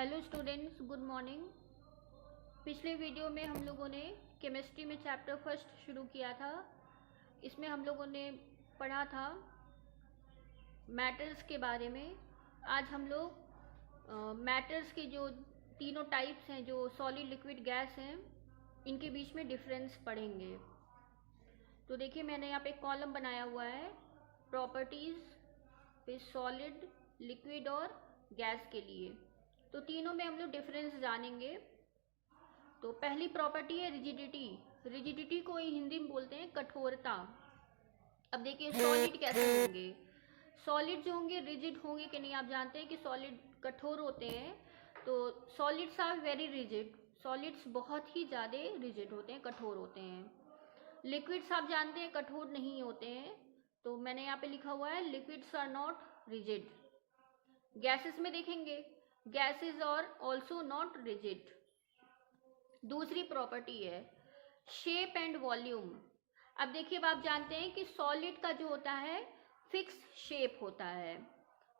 Hello students, good morning. पिछले video में हम लोगों ने केमिस्ट्री में चैप्टर फर्स्ट शुरू किया था। इसमें हम लोगों ने पढ़ा था मैटर्स के बारे में। आज हम लोग मैटर्स के जो तीनों टाइप्स हैं, जो सॉलिड, लिक्विड, गैस हैं, इनके बीच में डिफरेंस पढ़ेंगे। तो देखिए, मैंने यहाँ पे एक कॉलम बनाया हुआ है, प्रॉपर्टीज़, फिर सॉलिड, लिक्विड और गैस के लिए। तो तीनों में हम लोग डिफरेंस जानेंगे। तो पहली प्रॉपर्टी है रिजिडिटी। रिजिडिटी को हिंदी में बोलते हैं कठोरता। अब देखिए, सॉलिड कैसे होंगे। सॉलिड जो होंगे रिजिड होंगे कि नहीं, आप जानते हैं कि सॉलिड कठोर होते हैं। तो solids are very rigid. Solids बहुत ही ज़्यादा रिजिड होते हैं, कठोर होते हैं। लिक्विड्स आप जानते हैं कठोर नहीं होते हैं। तो मैंने यहाँ पे लिखा हुआ है liquids are not rigid. Gases में देखेंगे, gases are also not rigid. दूसरी प्रॉपर्टी है शेप एंड वॉल्यूम। अब देखिए, अब आप जानते हैं कि सॉलिड का जो होता है फिक्स शेप होता है।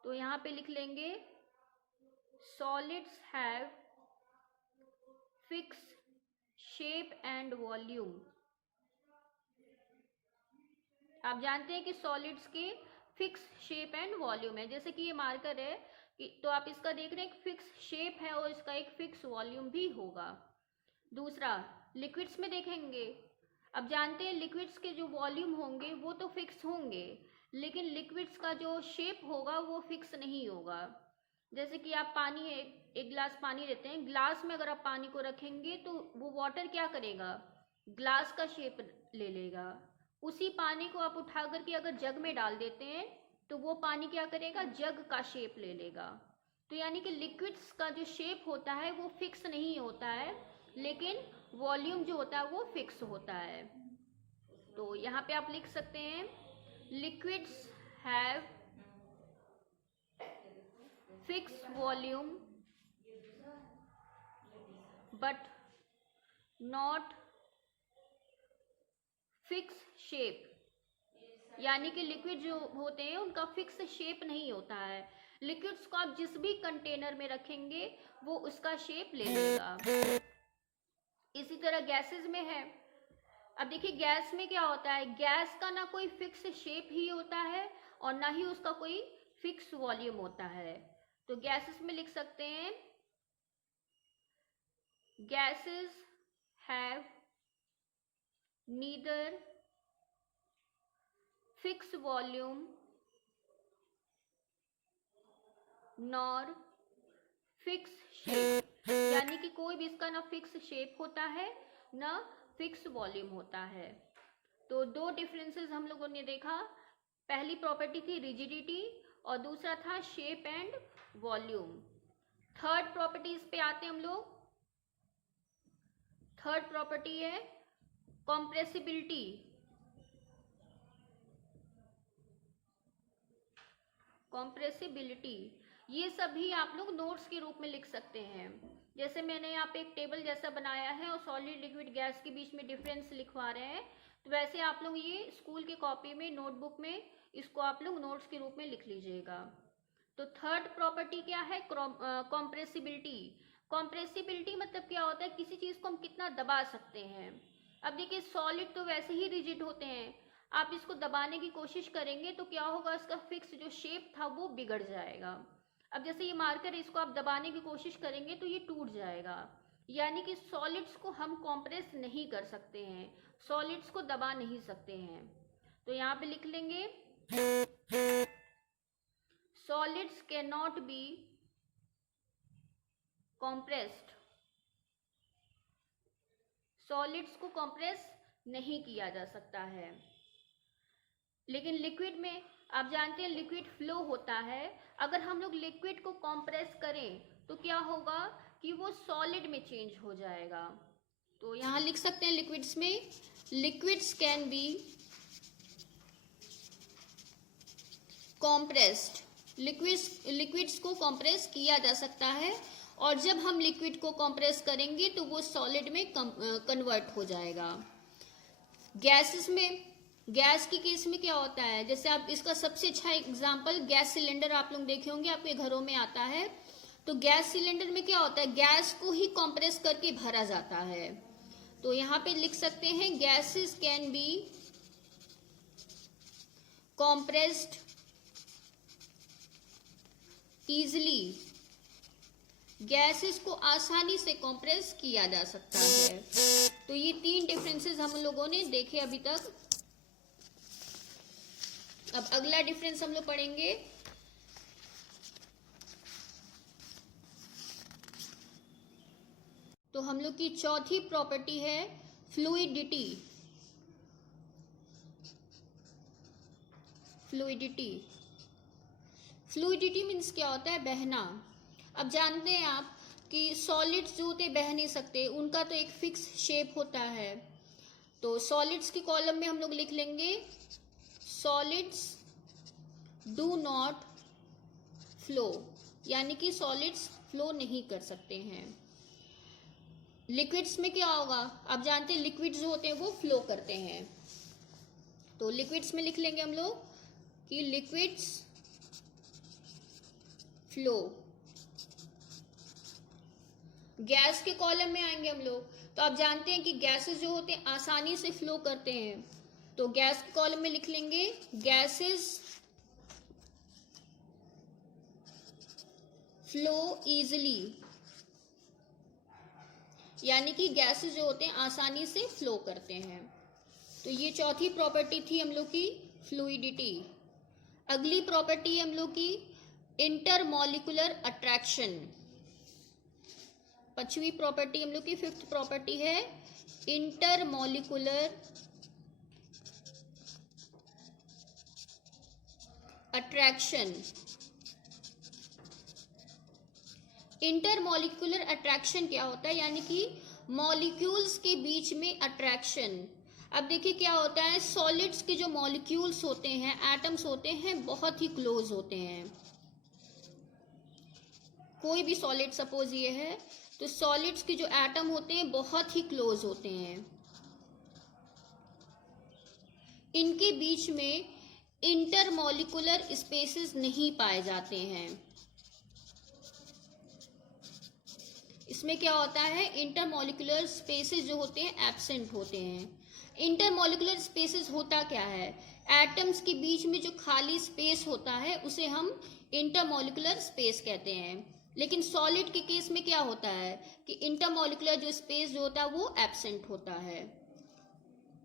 तो यहाँ पे लिख लेंगे solids have fix shape and volume. आप जानते हैं कि सॉलिड्स के फिक्स शेप एंड वॉल्यूम है। जैसे कि ये मार्कर है कि तो आप इसका देख रहे हैं एक फिक्स शेप है और इसका एक फिक्स वॉल्यूम भी होगा। दूसरा, लिक्विड्स में देखेंगे, अब जानते हैं लिक्विड्स के जो वॉल्यूम होंगे वो तो फिक्स होंगे, लेकिन लिक्विड्स का जो शेप होगा वो फिक्स नहीं होगा। जैसे कि आप पानी, एक गिलास पानी लेते हैं, ग्लास में अगर आप पानी को रखेंगे तो वो वाटर क्या करेगा, ग्लास का शेप ले लेगा। उसी पानी को आप उठा करके अगर जग में डाल देते हैं तो वो पानी क्या करेगा, जग का शेप ले लेगा। तो यानी कि लिक्विड्स का जो शेप होता है वो फिक्स नहीं होता है, लेकिन वॉल्यूम जो होता है वो फिक्स होता है। तो यहाँ पे आप लिख सकते हैं liquids have fix volume but not fix shape. यानी कि लिक्विड जो होते हैं उनका फिक्स शेप नहीं होता है। लिक्विड्स को आप जिस भी कंटेनर में रखेंगे वो उसका शेप ले लेगा। इसी तरह गैसेस में है। अब देखिए, गैस में क्या होता है, गैस का ना कोई फिक्स शेप ही होता है और ना ही उसका कोई फिक्स वॉल्यूम होता है। तो गैसेस में लिख सकते हैं gases have neither fix volume nor fix shape. यानी कि कोई भी इसका ना फिक्स शेप होता है ना फिक्स वॉल्यूम होता है। तो दो डिफरेंसेस हम लोगों ने देखा। पहली प्रॉपर्टी थी रिजिडिटी और दूसरा था shape and volume. Third properties पे आते हैं हम लोग। थर्ड प्रॉपर्टी है कॉम्प्रेसिबिलिटी। कॉम्प्रेसिबिलिटी ये सभी आप लोग नोट्स के रूप में लिख सकते हैं। जैसे मैंने यहाँ पे एक टेबल जैसा बनाया है और सॉलिड, लिक्विड, गैस के बीच में डिफरेंस लिखवा रहे हैं, तो वैसे आप लोग ये स्कूल की कॉपी में, नोटबुक में इसको आप लोग नोट्स के रूप में लिख लीजिएगा। तो थर्ड प्रॉपर्टी क्या है, कॉम्प्रेसिबिलिटी। कॉम्प्रेसिबिलिटी मतलब क्या होता है, किसी चीज को हम कितना दबा सकते हैं। अब देखिए, सॉलिड तो वैसे ही रिजिड होते हैं, आप इसको दबाने की कोशिश करेंगे तो क्या होगा, इसका फिक्स जो शेप था वो बिगड़ जाएगा। अब जैसे ये मार्कर है, इसको आप दबाने की कोशिश करेंगे तो ये टूट जाएगा। यानी कि सॉलिड्स को हम कॉम्प्रेस नहीं कर सकते हैं, सॉलिड्स को दबा नहीं सकते हैं। तो यहाँ पे लिख लेंगे solids cannot be compressed। Solids को कंप्रेस नहीं किया जा सकता है। लेकिन लिक्विड में आप जानते हैं लिक्विड फ्लो होता है। अगर हम लोग लिक्विड को कंप्रेस करें तो क्या होगा कि वो सॉलिड में चेंज हो जाएगा। तो यहाँ लिख सकते हैं लिक्विड्स में, liquids can be compressed. Liquids को कंप्रेस किया जा सकता है और जब हम लिक्विड को कंप्रेस करेंगे तो वो सॉलिड में कन्वर्ट हो जाएगा। गैसेस में, गैस की केस में क्या होता है, जैसे आप इसका सबसे अच्छा एग्जांपल गैस सिलेंडर आप लोग देखे होंगे, आपके घरों में आता है। तो गैस सिलेंडर में क्या होता है, गैस को ही कंप्रेस करके भरा जाता है। तो यहां पे लिख सकते हैं gases can be compressed easily, gases को आसानी से कंप्रेस किया जा सकता है। तो ये 3 डिफरेंसेस हम लोगों ने देखे अभी तक। अब अगला डिफरेंस हम लोग पढ़ेंगे, तो हम लोग की चौथी प्रॉपर्टी है फ्लूइडिटी। फ्लूइडिटी फ्लूइडिटी मीन्स क्या होता है, बहना। अब जानते हैं आप कि सॉलिड्स जो होते बह नहीं सकते, उनका तो एक फिक्स शेप होता है। तो सॉलिड्स के कॉलम में हम लोग लिख लेंगे सॉलिड्स डू नॉट फ्लो, यानी कि सॉलिड्स फ्लो नहीं कर सकते हैं। लिक्विड्स में क्या होगा, आप जानते हैं लिक्विड्स जो होते हैं वो फ्लो करते हैं। तो लिक्विड्स में लिख लेंगे हम लोग कि लिक्विड्स फ्लो। गैस के कॉलम में आएंगे हम लोग, तो आप जानते हैं कि गैसेस जो होते हैं आसानी से फ्लो करते हैं। तो गैस के कॉलम में लिख लेंगे गैसेस फ्लो इजिली, यानी कि गैसेस जो होते हैं आसानी से फ्लो करते हैं। तो ये चौथी प्रॉपर्टी थी हम लोग की फ्लूइडिटी। अगली प्रॉपर्टी है हम लोग की इंटरमॉलिक्यूलर अट्रैक्शन। पांचवी प्रॉपर्टी हम लोग की, 5th प्रॉपर्टी है इंटरमॉलिक्यूलर अट्रैक्शन। इंटरमॉलिक्यूलर अट्रैक्शन क्या होता है, यानी कि मॉलिक्यूल्स के बीच में अट्रैक्शन। अब देखिए क्या होता है, सॉलिड्स के जो मॉलिक्यूल्स होते हैं, एटम्स होते हैं, बहुत ही क्लोज होते हैं। कोई भी सॉलिड सपोज ये है, तो सॉलिड्स के जो एटम होते हैं बहुत ही क्लोज होते हैं। इनके बीच में इंटरमॉलिक्यूलर स्पेसेस नहीं पाए जाते हैं। इसमें क्या होता है, इंटरमॉलिक्यूलर स्पेसेस जो होते हैं एब्सेंट होते हैं। इंटरमॉलिक्यूलर स्पेसेस होता क्या है, एटम्स के बीच में जो खाली स्पेस होता है उसे हम इंटरमॉलिक्यूलर स्पेस कहते हैं। लेकिन सॉलिड के केस में क्या होता है कि इंटरमॉलिक्यूलर जो स्पेस जो होता है वो एब्सेंट होता है।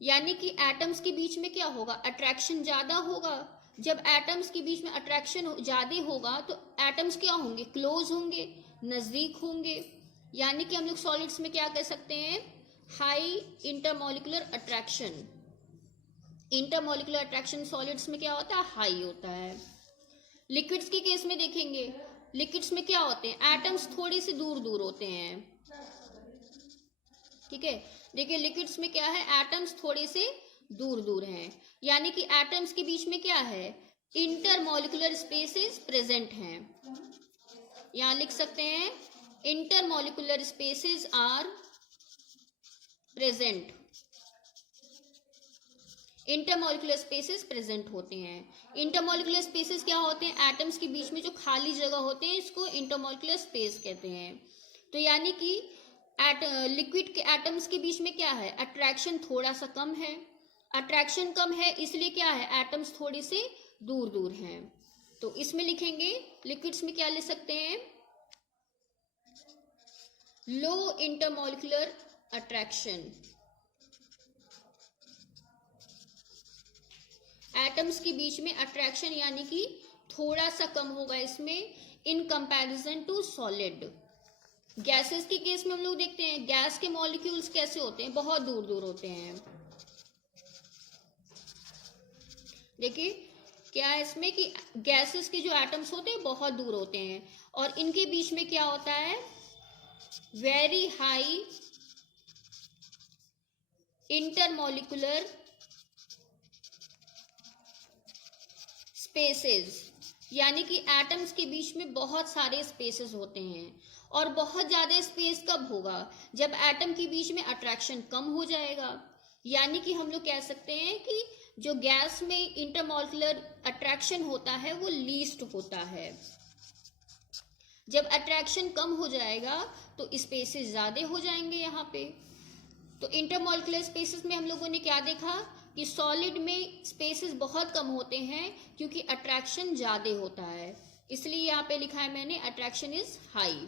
यानी कि एटम्स के बीच में क्या होगा, अट्रैक्शन ज्यादा होगा। जब एटम्स के बीच में अट्रैक्शन ज्यादा होगा तो एटम्स क्या होंगे, क्लोज होंगे, नजदीक होंगे। यानी कि हम लोग सॉलिड्स में क्या कह सकते हैं, high intermolecular attraction. Intermolecular attraction solids में क्या होता है, हाई होता है। लिक्विड्स के केस में देखेंगे, लिक्विड्स में क्या होते हैं, एटम्स थोड़े से दूर दूर होते हैं। ठीक है, देखिए लिक्विड्स में क्या है, एटम्स थोड़े से दूर दूर हैं। यानी कि एटम्स के बीच में क्या है, इंटरमॉलिक्यूलर स्पेसेस प्रेजेंट हैं। यहां लिख सकते हैं intermolecular spaces are present. Intermolecular spaces present होते हैं। इंटरमॉलिक्यूलर स्पेसेस क्या होते हैं, एटम्स के बीच में जो खाली जगह होते हैं इसको इंटरमॉलिक्यूलर स्पेस कहते हैं। तो यानी कि लिक्विड के एटम्स के बीच में क्या है, अट्रैक्शन थोड़ा सा कम है। अट्रैक्शन कम है इसलिए क्या है, एटम्स थोड़े से दूर दूर हैं। तो इसमें लिखेंगे लिक्विड्स में क्या ले सकते हैं, लो इंटरमॉलिक्यूलर अट्रैक्शन। एटम्स के बीच में अट्रैक्शन यानी कि थोड़ा सा कम होगा इसमें in comparison to solid. Gases के केस में हम लोग देखते हैं गैस के मॉलिक्यूल्स कैसे होते हैं, बहुत दूर दूर होते हैं। देखिए क्या है इसमें कि गैसेस के जो एटम्स होते हैं बहुत दूर होते हैं और इनके बीच में क्या होता है, वेरी हाई इंटरमॉलिक्यूलर स्पेसेस। यानी कि एटम्स के बीच में बहुत सारे स्पेसेस होते हैं। और बहुत ज्यादा स्पेस कब होगा, जब एटम के बीच में अट्रैक्शन कम हो जाएगा। यानी कि हम लोग कह सकते हैं कि जो गैस में इंटरमॉलिक्यूलर अट्रैक्शन होता है वो लीस्ट होता है। जब अट्रैक्शन कम हो जाएगा तो स्पेसेस ज़्यादा हो जाएंगे यहाँ पे। तो इंटरमॉलिक्यूलर स्पेसेस में हम लोगों ने क्या देखा कि सॉलिड में स्पेसेस बहुत कम होते हैं क्योंकि अट्रैक्शन ज़्यादा होता है, इसलिए यहाँ पे लिखा है मैंने अट्रैक्शन इज हाई।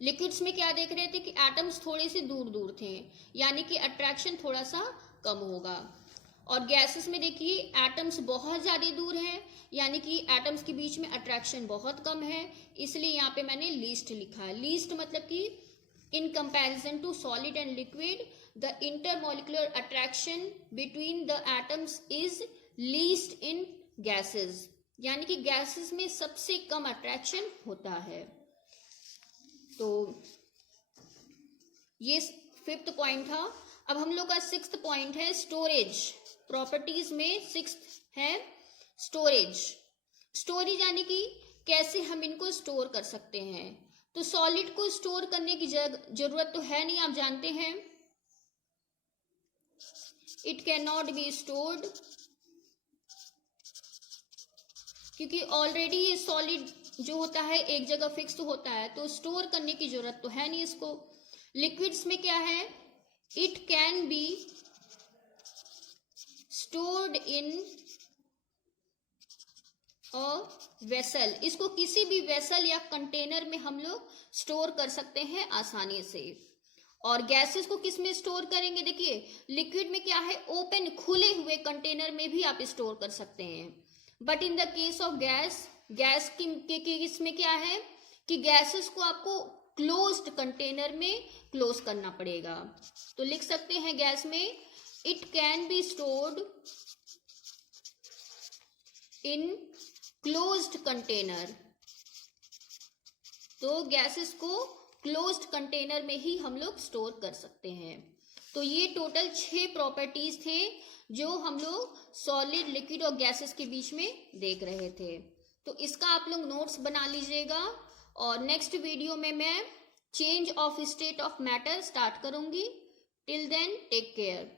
लिक्विड्स में क्या देख रहे थे कि एटम्स थोड़े से दूर दूर थे, यानी कि अट्रैक्शन थोड़ा सा कम होगा। और गैसेस में देखिए एटम्स बहुत ज़्यादा दूर हैं, यानी कि एटम्स के बीच में अट्रैक्शन बहुत कम है, इसलिए यहाँ पे मैंने लीस्ट लिखा है। लीस्ट मतलब कि in comparison to solid and liquid the intermolecular attraction between the atoms is least in gases, यानी कि गैसेस में सबसे कम अट्रैक्शन होता है। तो ये 5th पॉइंट था। अब हम लोग का 6th पॉइंट है स्टोरेज। प्रॉपर्टीज में 6th है स्टोरेज। स्टोरेज यानी कि कैसे हम इनको स्टोर कर सकते हैं। तो सॉलिड को स्टोर करने की जरूरत तो है नहीं, आप जानते हैं it can not be stored, क्योंकि ऑलरेडी ये सॉलिड जो होता है एक जगह फिक्स होता है, तो स्टोर करने की जरूरत तो है नहीं इसको। लिक्विड्स में क्या है, it can be stored in a vessel, इसको किसी भी वेसल या कंटेनर में हम लोग स्टोर कर सकते हैं आसानी से। और गैसेस को किस में स्टोर करेंगे, देखिए लिक्विड में क्या है, ओपन खुले हुए कंटेनर में भी आप स्टोर कर सकते हैं। But in the case of gas के केस में क्या है कि गैसेस को आपको क्लोज्ड कंटेनर में क्लोज करना पड़ेगा। तो लिख सकते हैं गैस में it can be stored in closed container. तो गैसेस को क्लोज्ड कंटेनर में ही हम लोग स्टोर कर सकते हैं। तो ये टोटल 6 प्रॉपर्टीज थे जो हम लोग सॉलिड, लिक्विड और गैसेस के बीच में देख रहे थे। तो इसका आप लोग नोट्स बना लीजिएगा, और नेक्स्ट वीडियो में मैं change of state of matter start करूंगी। Till then take care.